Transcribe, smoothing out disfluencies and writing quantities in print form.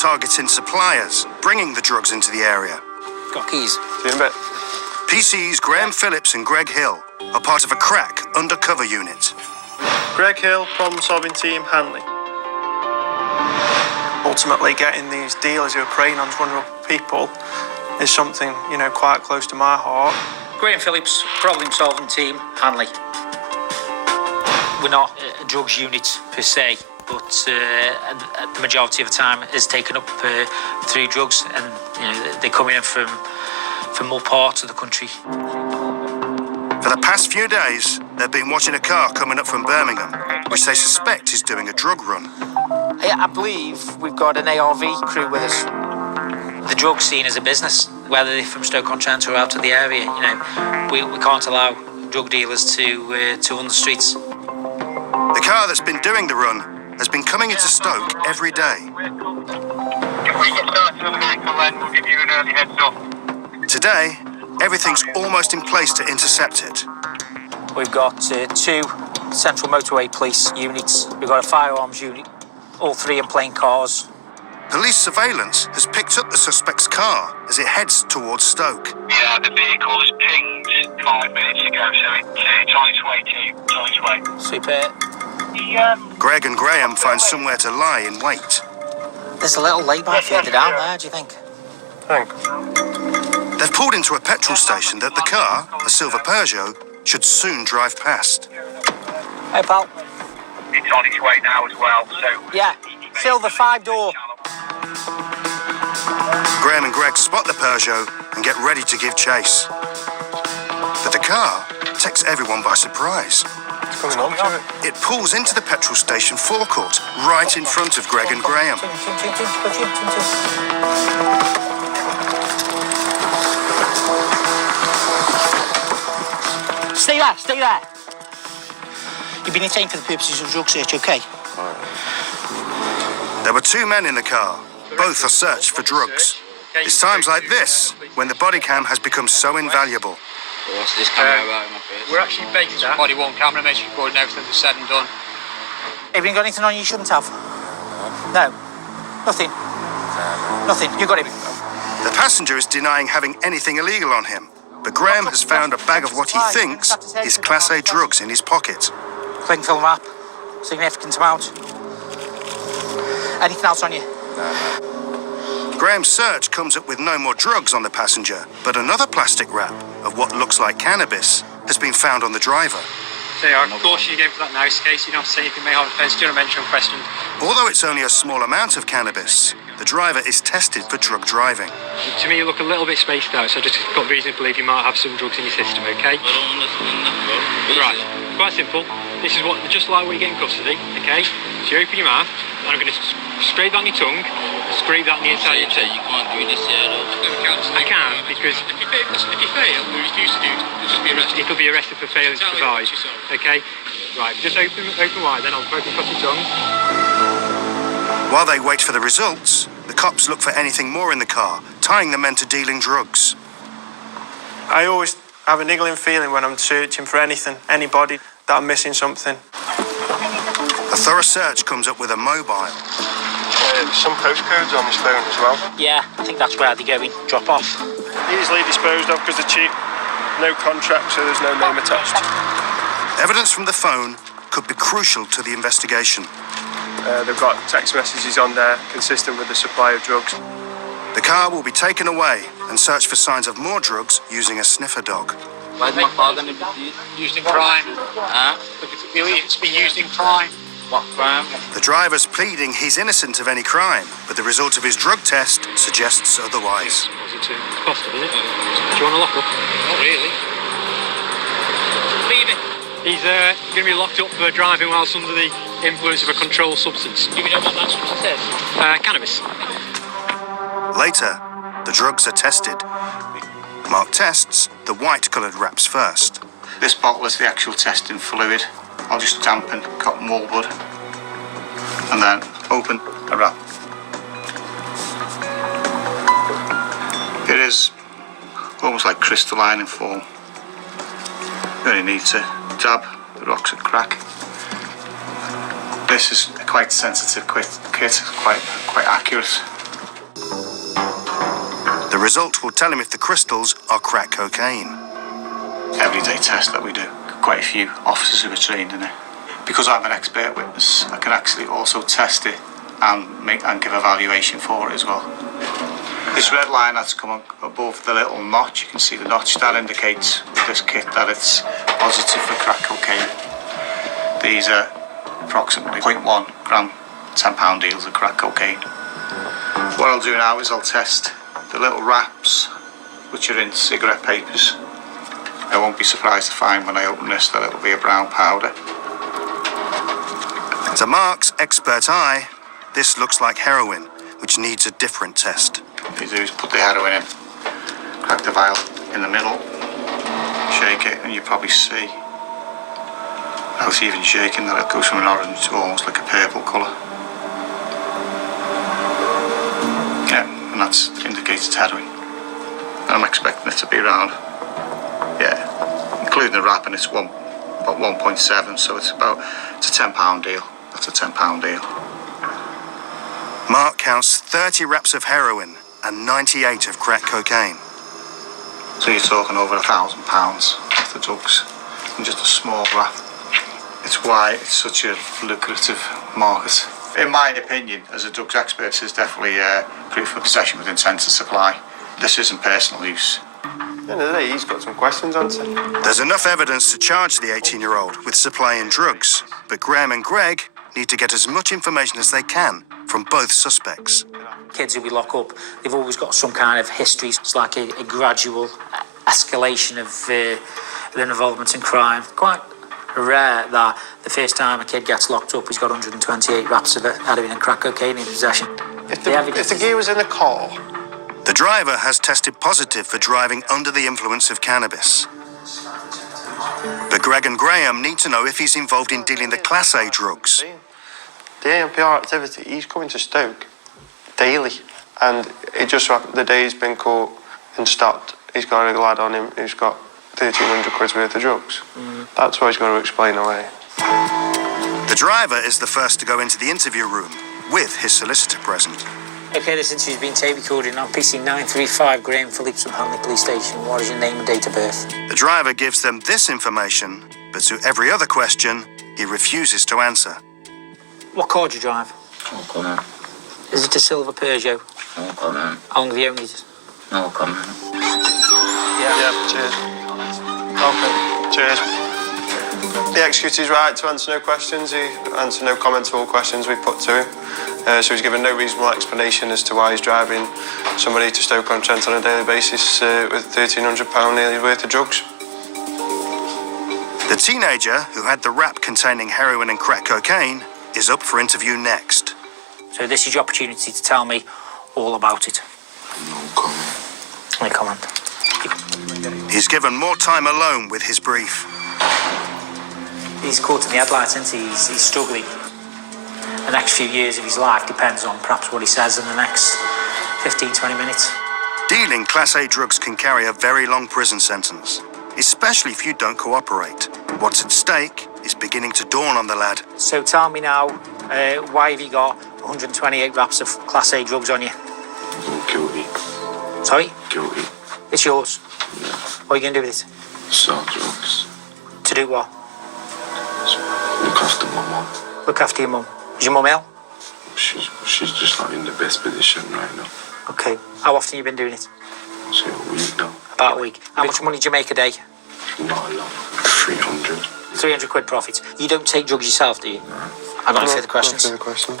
targeting suppliers, bringing the drugs into the area. Got keys. See you in a bit. PC's Graham Phillips and Greg Hill are part of a crack undercover unit. Greg Hill, problem-solving team, Hanley. Ultimately, getting these dealers who are preying on vulnerable people is something, quite close to my heart. Graham Phillips, problem-solving team, Hanley. We're not a drugs unit per se, but the majority of the time is taken up through drugs, and they're coming in from all parts of the country. For the past few days, they've been watching a car coming up from Birmingham, which they suspect is doing a drug run. I believe we've got an ARV crew with us. The drug scene is a business, whether they're from Stoke-on-Trent or out of the area. We can't allow drug dealers to on the streets. The car that's been doing the run has been coming into Stoke every day. If we get started on the vehicle, then we'll give you an early heads up. Today, everything's almost in place to intercept it. We've got 2 Central Motorway Police units. We've got a firearms unit, all 3 in plain cars. Police surveillance has picked up the suspect's car as it heads towards Stoke. Yeah, the vehicle was pinged 5 minutes ago, so it's on its way to you. It's on its way. Super. Greg and Graham find somewhere to lie in wait. There's a little lay-by further down there, do you think? Thanks. They've pulled into a petrol station that the car, a silver Peugeot, should soon drive past. Hey, pal. It's on its way now as well, so... Yeah, silver 5-door. Graham and Greg spot the Peugeot and get ready to give chase. But the car takes everyone by surprise. It's coming on to it. It pulls into the petrol station forecourt, right in front of Greg and Graham. Stay there. You've been detained for the purposes of drug search, okay? There were 2 men in the car. Both are searched for drugs. It's times like this when the body cam has become so invaluable. What's this camera about in my face? We're actually based that. Body worn camera makes recording everything that's said and done. Have you got anything on you shouldn't have? No. Nothing. Nothing. You got him. The passenger is denying having anything illegal on him, but Graham has found a bag of what he thinks is Class A drugs in his pocket. Cling film map. Significant amount. Anything else on you? Graham's search comes up with no more drugs on the passenger, but another plastic wrap of what looks like cannabis has been found on the driver. So I'll caution you again for that now, in case you don't have to say anything may harm offence. Do you want to mention question? Although it's only a small amount of cannabis, the driver is tested for drug driving. To me, you look a little bit spaced out, so I just got reason to believe you might have some drugs in your system, okay? Right, quite simple. This is what, just like when you get in custody, okay? So you open your mouth, and I'm going to scrape down your tongue, and scrape that in the inside of your tongue. You can't do this here, I can, because if you fail, or refuse to do, you'll just be arrested. It'll be arrested for failing to provide, okay? Right, just open wide, then I'll open across your tongue. While they wait for the results, the cops look for anything more in the car, tying the men to dealing drugs. I always have a niggling feeling when I'm searching for anything, anybody, that I'm missing something. A thorough search comes up with a mobile. There's some postcodes on this phone as well. Yeah, I think that's where they're going. Drop off. Easily disposed of because they're cheap. No contract, so there's no name attached. Evidence from the phone could be crucial to the investigation. They've got text messages on there consistent with the supply of drugs. The car will be taken away and searched for signs of more drugs using a sniffer dog. Why is my car going to be Used in crime. Huh? It's been used in crime. What crime? The driver's pleading he's innocent of any crime, but the result of his drug test suggests otherwise. It's costly, isn't it? Do you want to lock up? Not really. Leave it. He's going to be locked up for driving whilst under the influence of a controlled substance. Do you know what that substance is? Cannabis. Later, the drugs are tested. Mark tests the white-coloured wraps first. This bottle is the actual testing fluid. I'll just dampen cotton wool bud and then open a wrap. It is almost like crystalline in form. You only need to dab the rocks and crack. This is a quite sensitive kit, quite accurate. result will tell him if the crystals are crack cocaine. Everyday test that we do. Quite a few officers who are trained in it. Because I'm an expert witness, I can actually also test it and give a valuation for it as well. This red line that's come above the little notch, you can see the notch, that indicates with this kit that it's positive for crack cocaine. These are approximately 0.1 gram, £10 deals of crack cocaine. What I'll do now is I'll test the little wraps, which are in cigarette papers. I won't be surprised to find when I open this that it'll be a brown powder. To Mark's expert eye, this looks like heroin, which needs a different test. What you do is put the heroin in, crack the vial in the middle, shake it, and you probably see how it's even shaking that it goes from an orange to almost like a purple colour. Yeah, and that's indicates it's heroin. And I'm expecting it to be around, yeah, including the wrap, and it's about 1.7, so it's a £10 deal. That's a £10 deal. Mark counts 30 wraps of heroin and 98 of crack cocaine. So you're talking over £1,000 worth of drugs in just a small wrap. It's why it's such a lucrative market. In my opinion, as a drugs expert, this is definitely proof of possession with intent to supply. This isn't personal use. At the end of the day, he's got some questions answered. There's enough evidence to charge the 18-year-old with supplying drugs, but Graham and Greg need to get as much information as they can from both suspects. Kids who we lock up, they've always got some kind of history. It's like a gradual escalation of their involvement in crime. Quite rare that the first time a kid gets locked up, he's got 128 wraps of heroin and crack cocaine in possession. If the gear was in the car, The driver has tested positive for driving under the influence of cannabis. But Greg and Graham need to know if he's involved in dealing the Class A drugs. the ANPR activity, he's coming to Stoke daily. And it just happened, the day he's been caught and stopped, he's got a lad on him who's got 1,300 quid's worth of drugs. That's what he's going to explain away. The driver is the first to go into the interview room with his solicitor present. Okay, this interview's been tape recorded on PC 935 Graham Phillips from Hanley Police Station. What is your name and date of birth? The driver gives them this information, but to every other question, he refuses to answer. What car do you drive? No comment. Is it a silver Peugeot? No comment. How long have you owned it? No comment. Yeah, cheers. Okay, cheers. He executes his right to answer no questions. He answered no comments to all questions we put to him. So he's given no reasonable explanation as to why he's driving somebody to Stoke-on-Trent on a daily basis with £1,300 nearly worth of drugs. The teenager, who had the wrap containing heroin and crack cocaine, is up for interview next. So this is your opportunity to tell me all about it. No comment. No comment. He's given more time alone with his brief. He's caught in the headlights, isn't he? He's struggling. The next few years of his life depends on perhaps what he says in the next 15, 20 minutes. Dealing Class A drugs can carry a very long prison sentence, especially if you don't cooperate. What's at stake is beginning to dawn on the lad. So tell me now, why have you got 128 wraps of Class A drugs on you? I'm guilty. Sorry? Guilty. It's yours. Yeah. What are you going to do with it? Sell drugs. To do what? Look after my mum. Look after your mum. Is your mum ill? She's just not in the best position right now. Okay. How often have you been doing it? So a week now. About a week. How much money do you make a day? Not a lot. 300. 300 quid profit. You don't take drugs yourself, do you? No. I've got any further questions. No further questions.